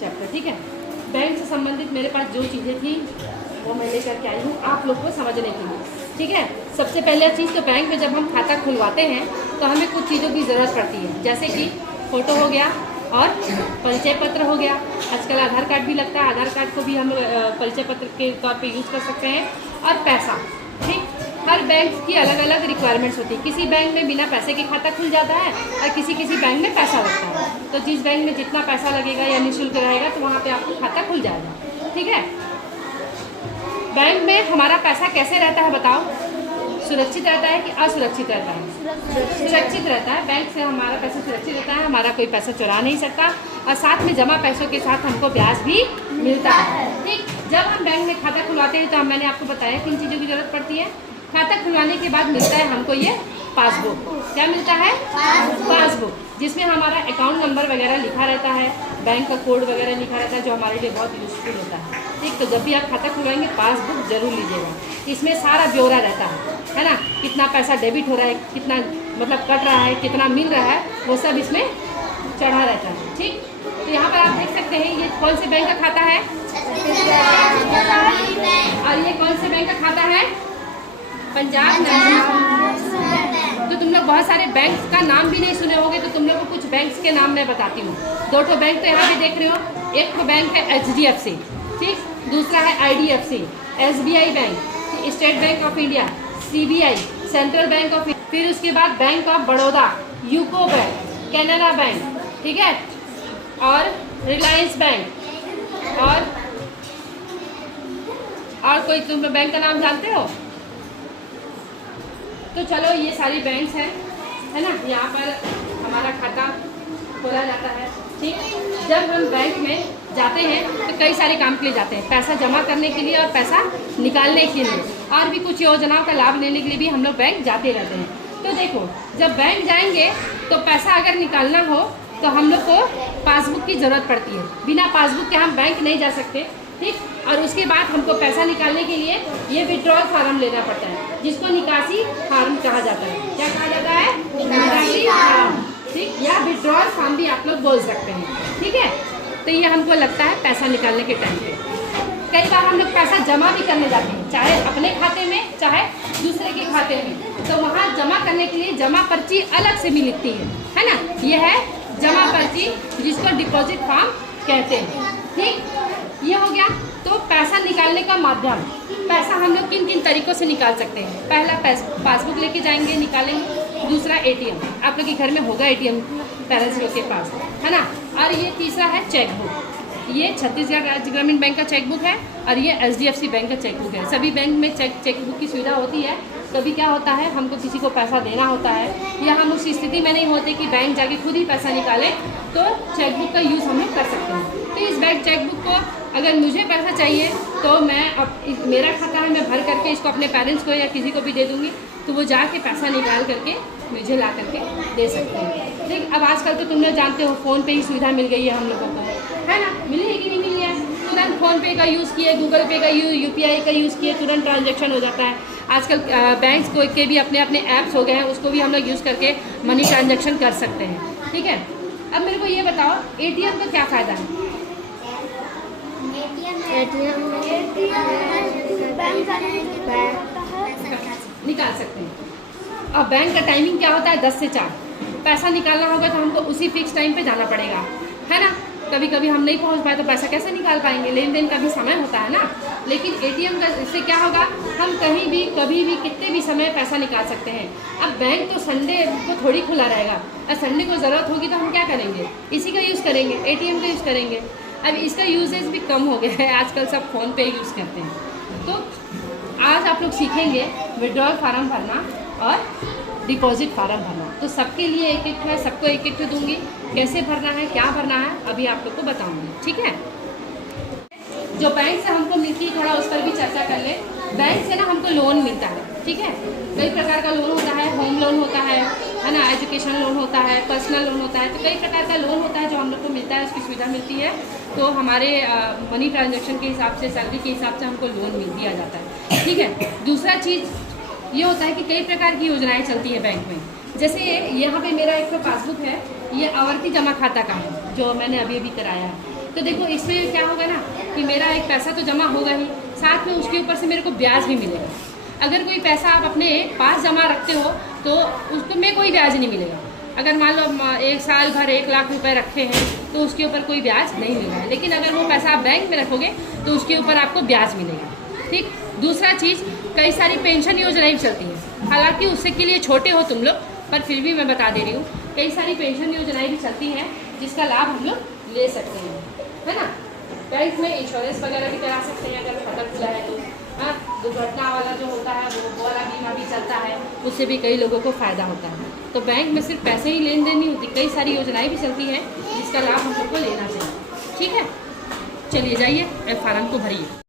Chapter, ठीक है। Bank से संबंधित मेरे पास जो चीज़ें थी वो मैं लेकर के आई हूँ आप लोग को समझने के लिए, ठीक है। सबसे पहले चीज़ तो बैंक में जब हम खाता खुलवाते हैं तो हमें कुछ चीज़ों की ज़रूरत पड़ती है, जैसे कि फ़ोटो हो गया और परिचय पत्र हो गया। आजकल आधार कार्ड भी लगता है, आधार कार्ड को भी हम परिचय पत्र के तौर पे यूज़ कर सकते हैं। और पैसा, ठीक। हर बैंक की अलग अलग रिक्वायरमेंट्स होती है। किसी बैंक में बिना पैसे के खाता खुल जाता है और किसी बैंक में पैसा लगता है। तो जिस बैंक में जितना पैसा लगेगा या निःशुल्क रहेगा तो वहाँ पे आपको खाता खुल जाएगा, ठीक है। बैंक में हमारा पैसा कैसे रहता है बताओ? सुरक्षित रहता है कि असुरक्षित रहता है? सुरक्षित रहता है। बैंक से हमारा पैसा सुरक्षित रहता है, हमारा कोई पैसा चुरा नहीं सकता और साथ में जमा पैसों के साथ हमको ब्याज भी मिलता है, ठीक। जब हम बैंक में खाता खुलवाते हैं तो मैंने आपको बताया किन चीज़ों की जरूरत पड़ती है। खाता खुलवाने के बाद मिलता है हमको ये पासबुक। क्या मिलता है? पासबुक, जिसमें हमारा अकाउंट नंबर वगैरह लिखा रहता है, बैंक का कोड वगैरह लिखा रहता है, जो हमारे लिए बहुत यूजफुल होता है, ठीक। तो जब भी आप खाता खुलवाएंगे पासबुक जरूर लीजिएगा। इसमें सारा ब्यौरा रहता है ना, कितना पैसा डेबिट हो रहा है, कितना मतलब कट रहा है, कितना मिल रहा है, वो सब इसमें चढ़ा रहता है, ठीक। तो यहाँ पर आप देख सकते हैं ये कौन से बैंक का खाता है और ये कौन से बैंक का खाता है? पंजाब नेशनल। तो तुम लोग बहुत सारे बैंक का नाम भी नहीं सुने होंगे, तो तुम लोग को कुछ बैंक्स के नाम मैं बताती हूँ। दो ठो बैंक तो यहाँ पे देख रहे हो। एक तो बैंक है HDFC, ठीक। दूसरा है IDFC, SBI bank, state bank of India, CBI, central bank of, फिर उसके बाद bank of Baroda, UCO bank, Canara bank, ठीक है, और रिलायंस बैंक और कोई तुम बैंक का नाम जानते हो? तो चलो ये सारी बैंक्स हैं, है ना। यहाँ पर हमारा खाता खोला जाता है, ठीक। जब हम बैंक में जाते हैं तो कई सारे काम के लिए जाते हैं, पैसा जमा करने के लिए और पैसा निकालने के लिए, और भी कुछ योजनाओं का लाभ लेने के लिए भी हम लोग बैंक जाते रहते हैं। तो देखो, जब बैंक जाएंगे तो पैसा अगर निकालना हो तो हम लोग को पासबुक की ज़रूरत पड़ती है। बिना पासबुक के हम बैंक नहीं जा सकते, ठीक। और उसके बाद हमको पैसा निकालने के लिए ये विड्रॉल फार्म लेना पड़ता है, जिसको निकासी फार्म कहा जाता है। क्या कहा जाता है? निकासी फार्म, ठीक, या विड्रॉल फार्म भी आप लोग बोल सकते हैं, ठीक है। तो ये हमको लगता है पैसा निकालने के टाइम पे। कई बार हम लोग पैसा जमा भी करने जाते हैं, चाहे अपने खाते में चाहे दूसरे के खाते में। तो वहाँ जमा करने के लिए जमा पर्ची अलग से मिलती है ना। ये है जमा पर्ची, जिसको डिपॉजिट फॉर्म कहते हैं, ठीक। ये हो गया। तो पैसा निकालने का माध्यम, पैसा हम लोग किन किन तरीकों से निकाल सकते हैं? पहला पासबुक लेके जाएंगे, निकालेंगे। दूसरा ATM, आप लोग के घर में होगा ATM पेरेंट्स लोग के पास, है ना। और ये तीसरा है चेक बुक। ये छत्तीसगढ़ राज्य ग्रामीण बैंक का चेक बुक है और ये HDFC बैंक का चेक बुक है। सभी बैंक में चेक बुक की सुविधा होती है। कभी क्या होता है, हमको किसी को पैसा देना होता है या हम उस स्थिति में नहीं होते कि बैंक जाके खुद ही पैसा निकालें, तो चेकबुक का यूज़ हम लोग कर सकते हैं। तो इस बैंक चेकबुक को अगर मुझे पैसा चाहिए तो मैं मेरा खाता है, मैं भर करके इसको अपने पेरेंट्स को या किसी को भी दे दूँगी, तो वो जाके पैसा निकाल करके मुझे ला करके दे सकते हैं, ठीक। अब आजकल तो तुम लोग जानते हो फ़ोन पे ही सुविधा मिल गई है हम लोगों को, है ना। मिली है कि नहीं मिली है? तुरंत फ़ोन पे का यूज़ किए, गूगल पे का UPI का यूज़ किए, तुरंत ट्रांजेक्शन हो जाता है। आजकल बैंक्स को के भी अपने अपने ऐप्स हो गए हैं, उसको भी हम लोग यूज़ करके मनी ट्रांजेक्शन कर सकते हैं, ठीक है। अब मेरे को ये बताओ, ATM का क्या फ़ायदा है? निकाल सकते हैं। और बैंक का टाइमिंग क्या होता है? 10 से 4। पैसा निकालना होगा तो हमको उसी फिक्स टाइम पे जाना पड़ेगा, है ना। कभी कभी हम नहीं पहुंच पाए तो पैसा कैसे निकाल पाएंगे? लेन देन का भी समय होता है ना। लेकिन ATM का इससे क्या होगा, हम कहीं भी कभी भी कितने भी समय पैसा निकाल सकते हैं। अब बैंक तो संडे को थोड़ी खुला रहेगा, और संडे को ज़रूरत होगी तो हम क्या करेंगे? इसी का यूज़ करेंगे, ATM का यूज़ करेंगे। अब इसका यूजेज भी कम हो गया है, आजकल सब फ़ोन पे यूज़ करते हैं। तो आज आप लोग सीखेंगे विड्रॉल फार्म भरना और डिपॉजिट फार्म भरना। तो सबके लिए एक एक है, सबको एक एक दूंगी। कैसे भरना है, क्या भरना है, अभी आप लोग को बताऊंगी, ठीक है। जो बैंक से हमको मिलती है, थोड़ा उस पर भी चर्चा कर ले। बैंक से ना हमको लोन मिलता है, ठीक है। कई प्रकार का लोन होता है, होम लोन होता है ना, एजुकेशन लोन होता है, पर्सनल लोन होता है। तो कई प्रकार का लोन होता है जो हम लोग को मिलता है, उसकी सुविधा मिलती है। तो हमारे मनी ट्रांजेक्शन के हिसाब से, सैलरी के हिसाब से हमको लोन मिल दिया जाता है, ठीक है। दूसरा चीज़ ये होता है कि कई प्रकार की योजनाएं चलती है बैंक में। जैसे यहाँ पे मेरा एक तो पासबुक है, ये आवर्ती जमा खाता का है जो मैंने अभी अभी कराया है। तो देखो इसमें क्या होगा ना कि मेरा एक पैसा तो जमा होगा ही, साथ में उसके ऊपर से मेरे को ब्याज भी मिलेगा। अगर कोई पैसा आप अपने पास जमा रखते हो तो उसको में कोई ब्याज नहीं मिलेगा। अगर मान लो 1 साल भर 1 लाख रुपए रखे हैं तो उसके ऊपर कोई ब्याज नहीं मिल रहा है, लेकिन अगर वो पैसा आप बैंक में रखोगे तो उसके ऊपर आपको ब्याज मिलेगा। ठीक। दूसरा चीज़, कई सारी पेंशन योजनाएं भी चलती हैं, हालांकि उससे के लिए छोटे हो तुम लोग, पर फिर भी मैं बता दे रही हूँ, कई सारी पेंशन योजनाएं भी चलती हैं जिसका लाभ हम लोग ले सकते हैं, है ना। बैंक में इंश्योरेंस वगैरह भी करा सकते हैं अगर खत्म खुला है तो। हाँ, दुर्घटना वाला जो होता है वो वाला बीमा भी चलता है, उससे भी कई लोगों को फ़ायदा होता है। तो बैंक में सिर्फ पैसे ही लेन देन नहीं होती, कई सारी योजनाएं भी चलती हैं जिसका लाभ हम लोग को लेना चाहिए। ठीक है, चलिए जाइए, फॉर्म को भरिए।